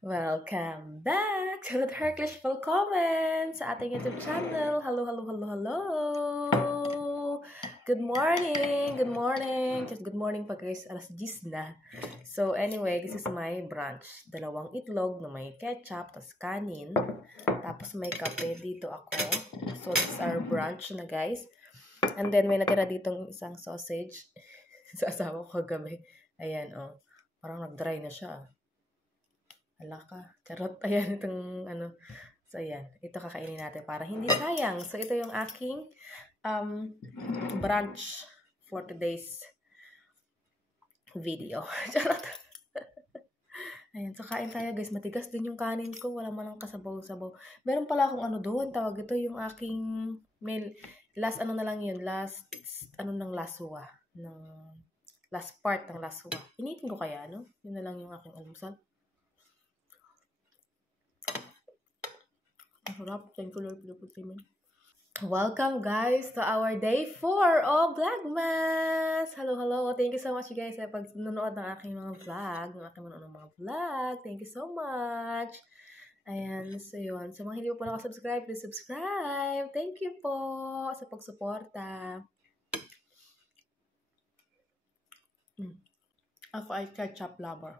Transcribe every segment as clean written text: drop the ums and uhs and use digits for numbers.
Welcome back to the Herclish Willkommen sa ating YouTube channel. Hello, hello, hello, hello. Good morning, good morning. Just good morning pa guys, alas 10 na. So anyway, this is my brunch. Dalawang itlog na may ketchup, tas kanin. Tapos may kape dito ako. So this is our brunch na guys. And then may natira ditong isang sausage. Sa asawa ko kagabi. Ayan, oh. Parang nag-dry na siya. Hala ka. Charot. Ayan, itong ano. So, ayan. Ito kakainin natin para hindi sayang. So, ito yung aking brunch for today's video. Charot. Ayan. So, kain tayo guys. Matigas din yung kanin ko. Walang malang kasabaw-sabaw. Meron pala akong ano doon. Tawag ito yung aking last ano na lang yun. Last laswa. Last part ng laswa. Initin ko kaya, no? Yun na lang yung aking almusal. Thank you, Lord, for the fulfillment. Welcome, guys, to our day 4 of Vlogmas! Hello, hello! Thank you so much, guys, sa pag-nunood ng aking mga vlog, Thank you so much! Ayan, so yun. Sa mga hindi po pa nakasubscribe, please subscribe! Thank you po sa pagsuporta. Ako ay ketchup lover.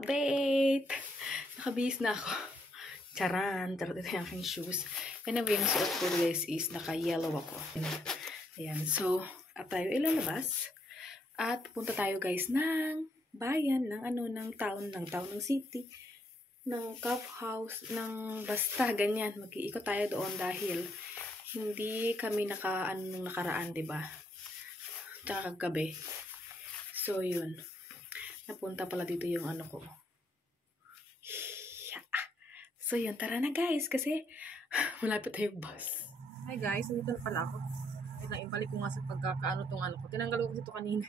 update! Nakabihis na ako. Charan! Charot, ito yung aking shoes. Anyway, yung suot ko guys is naka-yellow ako. Ayan. So, at tayo ilalabas. At pupunta tayo guys ng bayan, ng town ng city, ng cup house, ng basta, ganyan. Mag-iikot tayo doon dahil hindi kami nung nakaraan, diba? Tsaka kagabi. So, yun. Napunta pala dito yung ano ko. So, yun. Tara na guys, kasi malapit na yung bus. Hi guys, nandito na pala ako. Ibalik ko nga sa pagkakaano tong ano ko. Tinanggal ko ito kanina.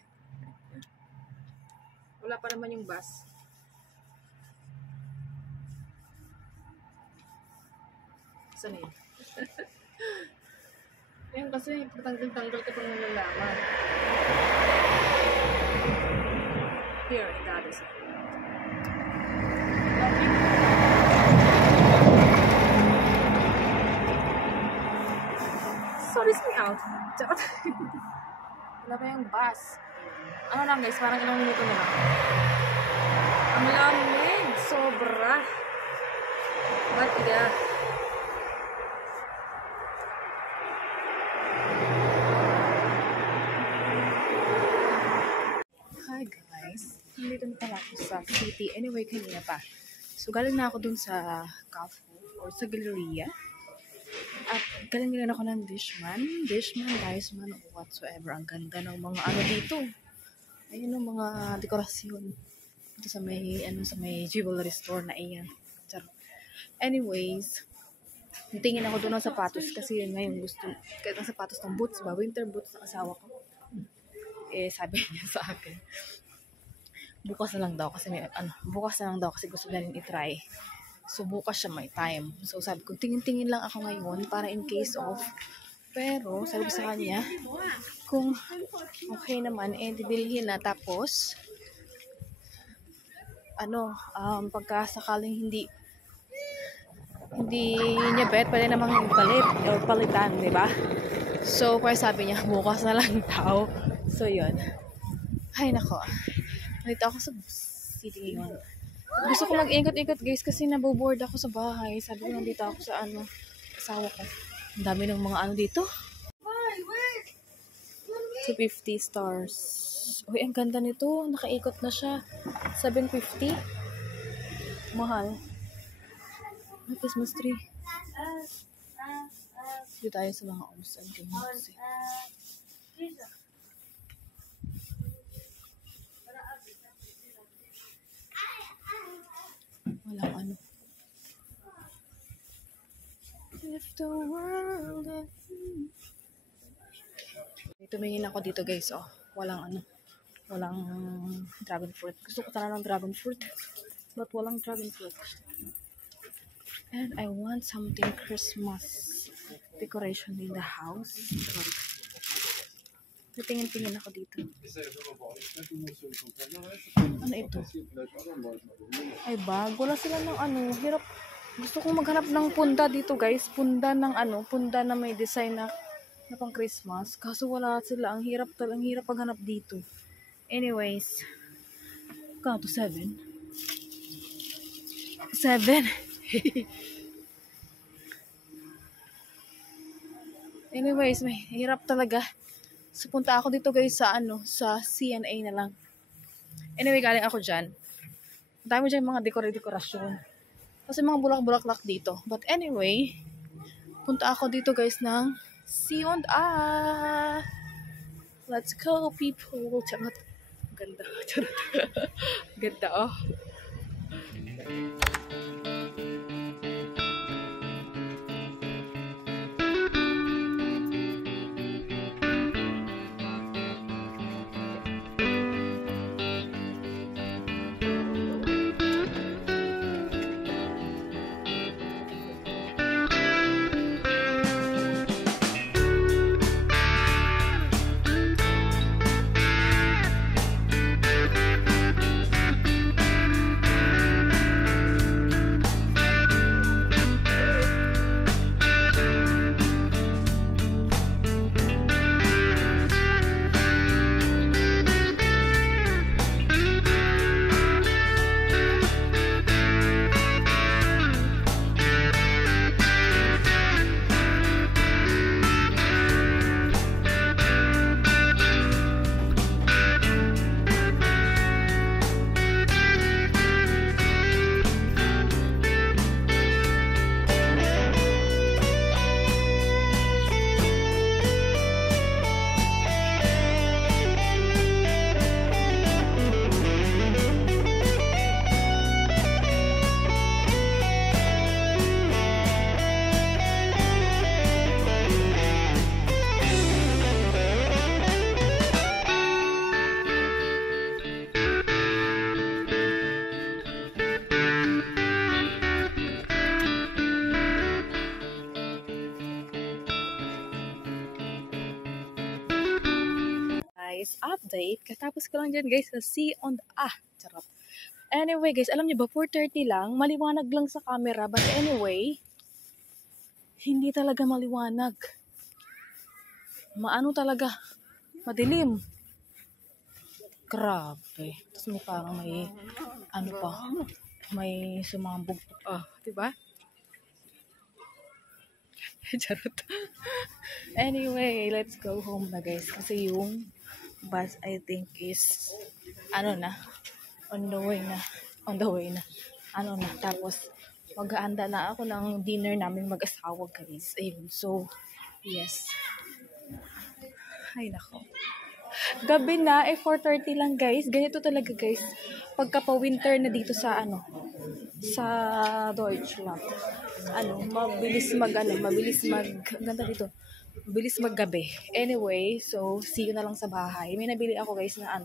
Wala pa naman yung bus. Saan yun? Ayun kasi tanggal-tanggal ito pang nilalaman. Here, guys. Sorry ko lang. Tsaka wala pa yung bus. Ano lang guys, parang ilang minuto na. Ang lamig! Sobra! But yeah. Hi guys. Nandito na pala ako sa city. Anyway, kanina pa. So, galing na ako dun sa cafe or sa Galleria. At galing rin ako ng Dishman, Diceman, or whatsoever. Ang ganda ng mga ano dito. Ayun yung mga dekorasyon. Dito sa may jewelry store na iyan. Anyways, tingin ako doon ng sapatos kasi yun ngayon gusto ng sapatos ng boots ba? Winter boots ng asawa ko. Sabi niya sa akin, bukas na lang daw kasi gusto niya rin i-try. So, bukas siya may time. So, sabi ko, tingin-tingin lang ako ngayon para in case of. Pero, sabi sa kanya, kung okay naman, dibilhin na. Tapos, pagka sakaling hindi niya bet, pwede namang ipalit or palitan, di ba? So, kaya sabi niya, bukas na lang daw. So, yun. Ay, nako. Nandito ako sa city ngayon. Gusto ko mag-ikot-ikot guys kasi naboboard ako sa bahay. Sabi ko nandito ako sa asawa ko. Ang dami ng mga dito. 250 stars. Uy, ang ganda nito. Nakaikot na siya. 750. Mahal. Ay, Christmas tree. Dito tayo sa mga umsan. Walang ano. If the world tumingin ako dito guys, walang dragon fruit. Gusto ko sana ng dragon fruit, but walang dragon fruit. And I want something Christmas decoration in the house. Tingin-tingin ako dito. Ano ito? Ay, bag. Wala sila ng hirap. Gusto kong maghanap ng punda dito, guys. Punda na may design na pang Christmas. Kaso wala sila. Ang hirap paghanap dito. Anyways. Kano to? 7? 7? Anyways, may hirap talaga. So, punta ako dito guys sa CNA na lang. Anyway, galing ako dyan. Dami dyan mga dekorasyon. Kasi mga bulak-bulaklak dito. But anyway, punta ako dito guys ng C&A. Let's go, people. Charot. Ganda. Charot. Ganda, guys, update. Katapos ko lang dyan guys sa see on the... Charot. Anyway guys, alam niyo ba, 4:30 lang, maliwanag lang sa camera. But anyway, hindi talaga maliwanag. Maano talaga, madilim. Grabe. Tapos may parang may, may sumambog. Diba? Charot. Anyway, let's go home na guys. Kasi yung bus, I think, is, on the way na. Tapos, mag-aanda na ako ng dinner namin mag-asawa guys. Ayun, so, yes. Ay, nako. Gabi na, 4:30 lang guys. Ganito talaga guys. Pagka pa winter na dito sa sa Deutschland. Mabilis maggabi. Anyway, so see you na lang sa bahay. May nabili ako guys na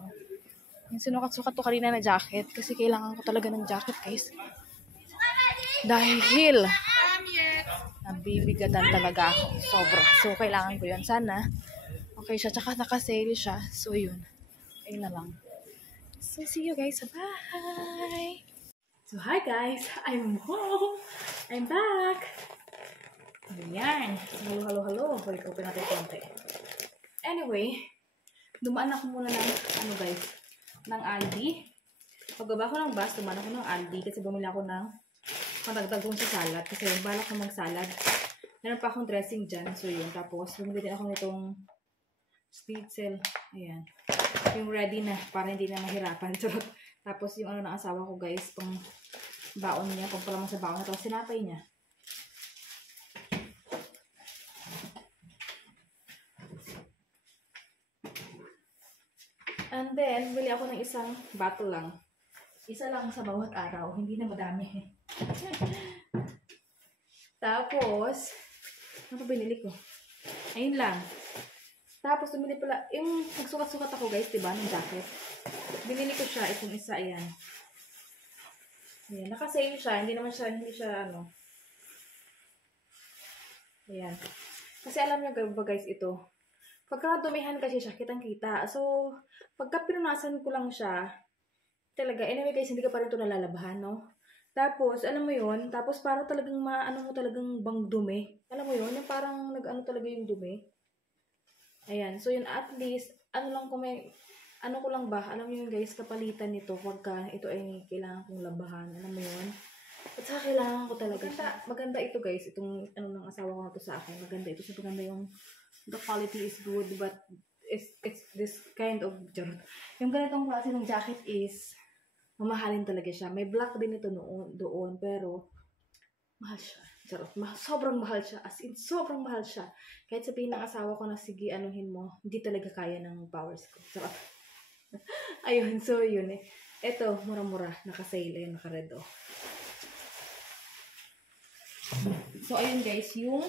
yung sinukat-sukat to kanina na jacket kasi kailangan ko talaga ng jacket guys. Dahil nabibigatan talaga ako. Sobra. So kailangan ko yun. Sana okay siya. Tsaka naka-sale siya. So yun. Ayun na lang. So see you guys sa bahay. So hi guys. I'm home. I'm back. Ayan. Hello. Balik open natin konti. Anyway, dumaan ako muna ng guys, ng Aldi. Pagbaba ko ng bus, dumaan ako ng Aldi kasi bumili ako ng panagdagong sa salad kasi balak ko mag-salad. Meron pa akong dressing dyan. So yun. Tapos bumili ako nitong schnitzel. Ayan. Yung ready na para hindi na mahirapan. So, tapos yung ng asawa ko guys, pang baon niya, pang palamang sa baon. Tapos sinapay niya. And then, bili ako ng isang bottle lang. Isa lang sa bawat araw. Hindi na madami. Tapos, ano binili ko? Ayun lang. Tapos, bumili pala, yung nagsukat-sukat ako guys, diba, ng jacket. Binili ko siya, itong isa, ayan. Ayan, naka-sale siya, hindi siya, ayan. Kasi alam nyo ba guys, ito, pagka dumihan kasi siya, kitang-kita. So, pagka pinunasan ko lang siya, talaga, anyway guys, hindi ka pa rin ito nalalabahan, no? Tapos, alam mo yun, tapos parang talagang talagang bang dumi. Alam mo yun, yung parang talaga yung dumi. Ayan, so yun, at least, alam ko lang ba, alam mo yun guys, kapalitan nito, pagka ito ay kailangan kong labahan, alam mo yun. At saka kailangan ko talaga. Maganda ito guys, itong, ng asawa ko na to sa akin, maganda ito, so maganda yung, the quality is good, but it's this kind of job. Yung ganitong klase ng jacket is, mamahalin talaga siya. May black din ito doon, pero mahal siya. Charot. Sobrang mahal siya. As in, sobrang mahal siya. Kahit sabihin ng asawa ko na, sige, anuhin mo, hindi talaga kaya ng powers ko. Charot. Ayun, so yun eh. Ito, mura-mura. Naka-sale, naka-red oh. So, ayun guys, yung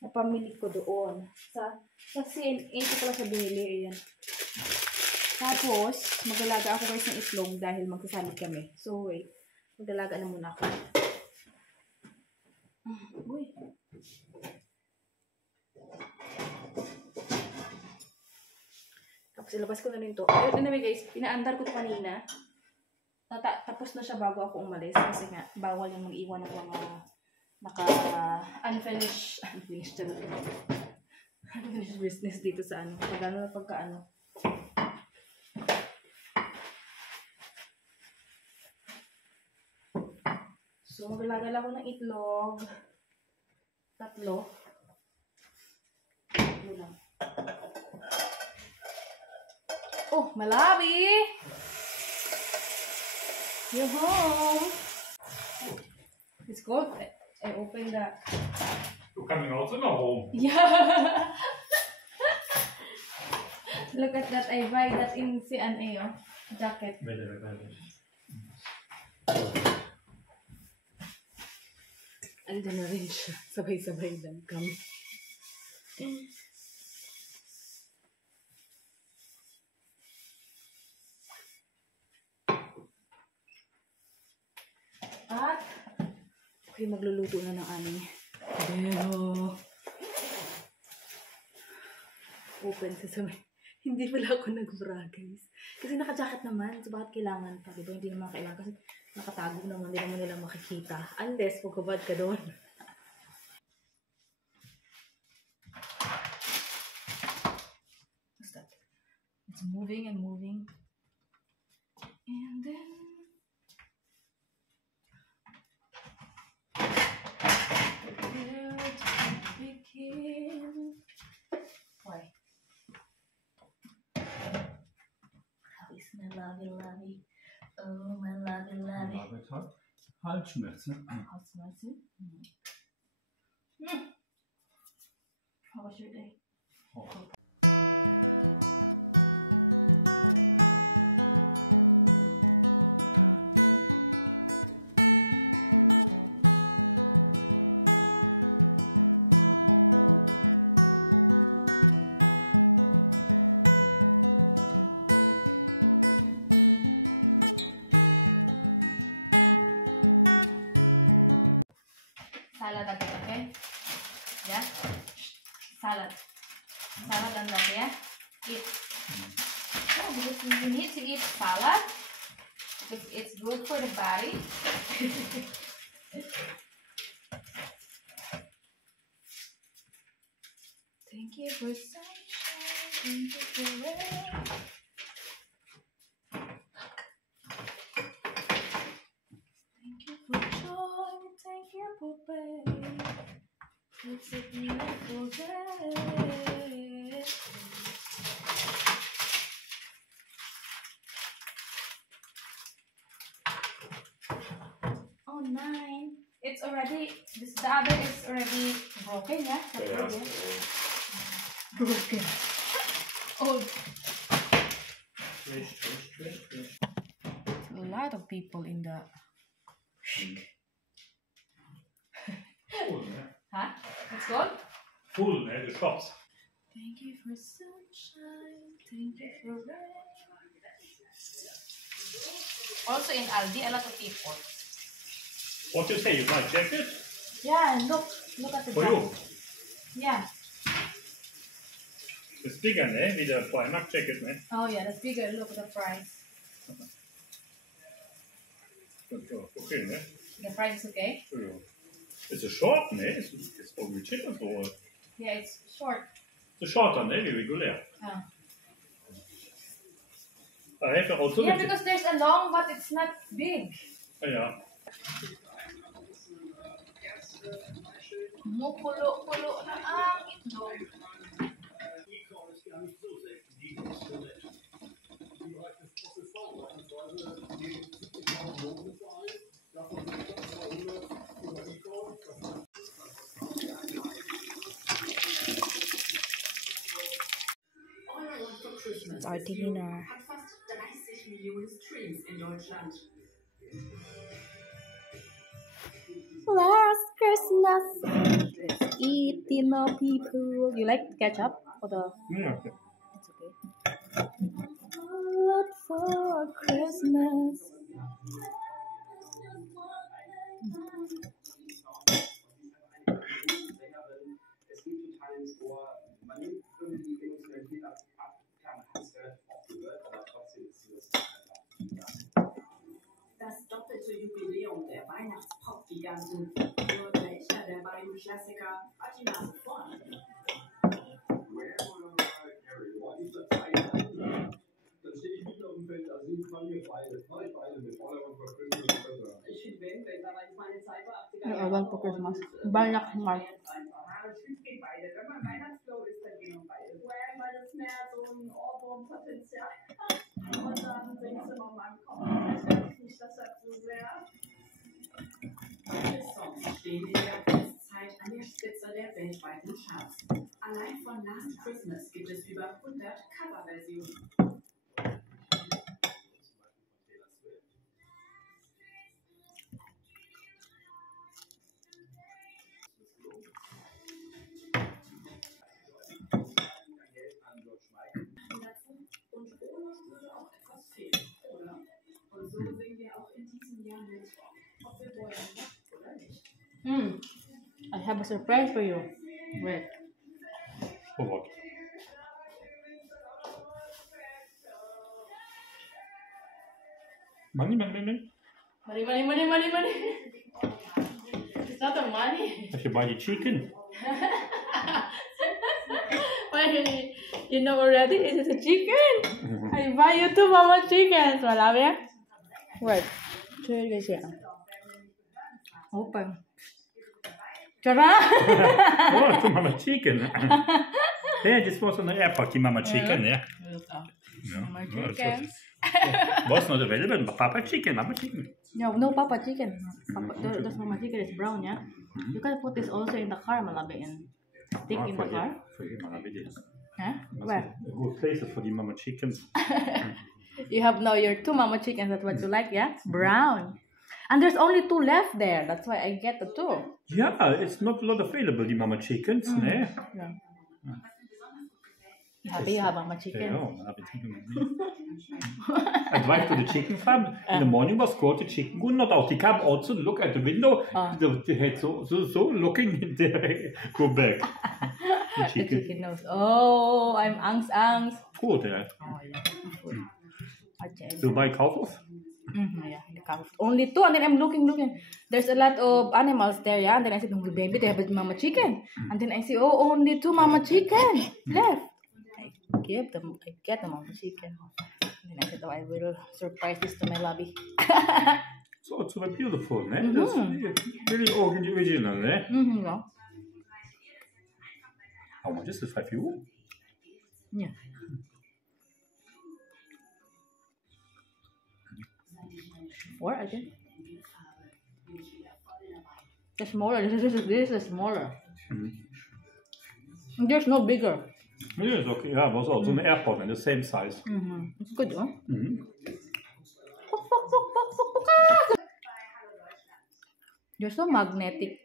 napamili ko doon. Sa CNA ko pala sa binili, ayan. Tapos, magdalaga ako guys ng islog dahil magsasalit kami. So, wait. Magdalaga na muna ako. Uy. Tapos, ilabas ko na rin ito. Anyway guys, inaandar ko ito kanina. Tapos na siya bago ako umalis. Kasi nga, bawal yung mag-iwan ng mga unfinished business dito sa pagka So, maglalagay ako ng itlog. 3. Ito lang. Oh, Malawi! You're home! It's cold. I opened that. You're coming also now home. Yeah! Look at that. I buy that in C&A, jacket. Andiyan na rin siya. Sabay-sabay lang kami. At, okay, magluluto na ng aming beno. Open sa sabay. Hindi pala ako nag-bra, guys. Kasi naka-jacket naman. So, bakit kailangan pa? Diba? Hindi naman kailangan. Kasi nakatago naman. Hindi naman nila makikita. Unless, pagkabad ka doon. What's that? It's moving and moving. And then... Why? Lovey. Oh, my lovey. Halsschmerzen. Halsschmerzen? How was your day? Salad again, okay? Yeah? Salad. Salad and love, yeah? Eat. Oh, because you need to eat salad. It's good for the body. Thank you for sunshine. Thank you for rain. Thank you for joy. Thank you for pain. It's a beautiful day. Oh, nine. It's already, the other is already broken, yeah? Broken. Oh. A lot of people in the... Full, ne? Huh? It's good? Full, ne? The shops. Thank you for sunshine. Thank you for rain. Also in Aldi, a lot of people. What you say? You buy jacket? Yeah, look at the For back. you? Yeah. It's bigger, ne? Wie der Primark jacket, ne? Oh yeah, that's bigger. Look at the price. Okay, ne? The price is okay? Ja. It's a short, ne? It's probably cheaper, so. Yeah, it's short. It's a shorter, ne? Wie regulär. I have also Yeah, because there's a long, but it's not big. Ja. Mukulo-kulo na ang itlog. E-Com ist gar nicht so selten die Instrumente. Im Bereich des Prozessoren beispielsweise neben 70.000 Logo vor allem, davon sind 200 über E-Com, das heißt All I Want for Christmas It's our dinner. hat fast 30 Millionen Streams in Deutschland. Last Christmas, let's eat dinner, people. You like ketchup for the? Ja, okay. It's okay. All for Christmas. es geht total ins Ohr. Man nimmt irgendwie die Emotionalität ab. Klar, man hat es relativ oft gehört, aber trotzdem ist es einfach. Das doppelte Jubiläum der Weihnachtspop-Giganten. Nur welcher der beiden Klassiker hat die Nase vorne? Dann stehe ich wieder im Feld, da sind von mir beide mit Order und Verkündung. Ich finde Wellenwelt, aber ich meine Zeit der 80er Yeah, I want for Christmas. Weihnachtsmarkt. Ich finde beide. Wenn man Weihnachtsflow ist, dann gehen beide. Weil das mehr so ein Ohrwurm-Potenzial hat. Und dann bin ich immer Mann kommen. Ich nicht das so sehr. Beide Songs stehen in der Adventszeit an der Spitze der weltweiten Charts. Allein von Last Christmas gibt es über 100 Coverversionen. Und ohne würde auch etwas fehlen, oder? Und so sehen wir auch in diesem Jahr mit, ob wir wollen oder nicht. I have a surprise for you. Wait. For what? Money, money, money. Money. It's not a money. If you buy the chicken. You know already this is a chicken. I buy you 2 mama chickens. Wala ba? Wait. Here guys, yeah. Open. Tara! Oh, to mama chicken. Hey, this was on the airport, the mama chicken, yeah. Mama chicken. Was not available, but Papa chicken, mama chicken. No, Papa chicken. Those mama chicken is brown, yeah? You can put this also in the car, Malabi, and stick in the car. For him, I did. Huh? Where? Good places for the mama chickens. You have now your 2 mama chickens. That's what you like, yeah? Brown. And there's only 2 left there. That's why I get the 2. Yeah, it's not a lot available, the mama chickens, ne? Yeah. You happy you have mama chicken? Yeah, I drive to the chicken farm. In the morning was called the chicken would not out. He come out to look at the window. They had so looking in there. Go back. The The chicken. chicken knows. Oh, I'm angst. Food, yeah. Oh, yeah. Okay. You buy Kaufhof? Yeah, the cows. Only 2, and then I'm looking. There's a lot of animals there, yeah. And then I said, maybe they have a mama chicken. And then I see, oh, only 2 mama chicken left. I get the mama chicken. And then I said, oh, I will surprise this to my lobby. So it's very beautiful, ne? That's really original, ne? Yeah. How much is this for you? Yeah. Or I think. The smaller. This is smaller. There's no bigger. Yes, okay. Yeah, it was also an airport in the same size. It's good, huh? You're so magnetic.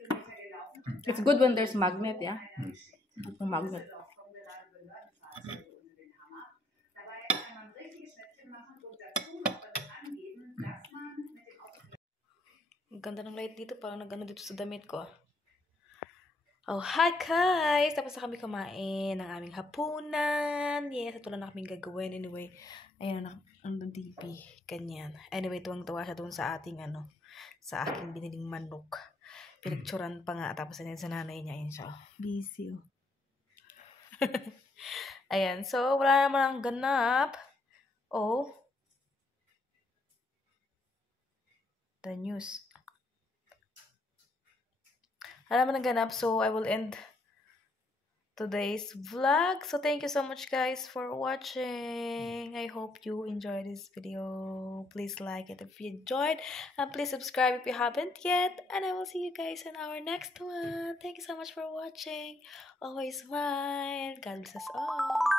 It's good when there's magnet, yeah? No magnet. Ang ganda ng light dito, parang nag-ano dito sa damit ko. Oh, hi guys! Tapos na kami kumain ng aming hapunan. Yes, ito lang na kaming gagawin. Anyway, ayan ang DP. Ganyan. Anyway, tuwang-tuwa siya doon sa ating sa aking biniling manok. Pinagtsuran pa nga. Tapos ayan sa nanay niya. Ayan siya. Oh, busy oh. Ayan. So, wala naman ang ganap. Oh. The news. Wala naman ang ganap. So, I will end today's vlog. So, thank you so much guys for watching. I hope you enjoyed this video. Please like it if you enjoyed. And please subscribe if you haven't yet. And I will see you guys in our next one. Thank you so much for watching. Always smile. God bless us all.